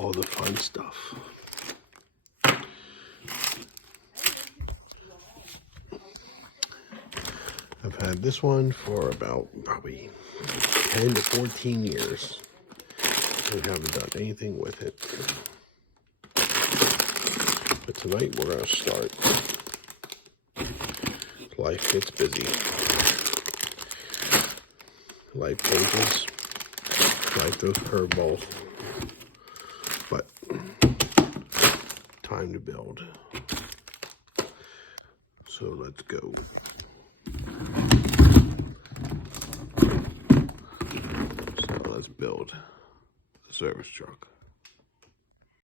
all the fun stuff. I've had this one for about probably 10 to 14 years. We haven't done anything with it. But tonight we're going to start. Life gets busy. Life changes. Life throws curveballs. But time to build. So let's go. So let's build the service truck.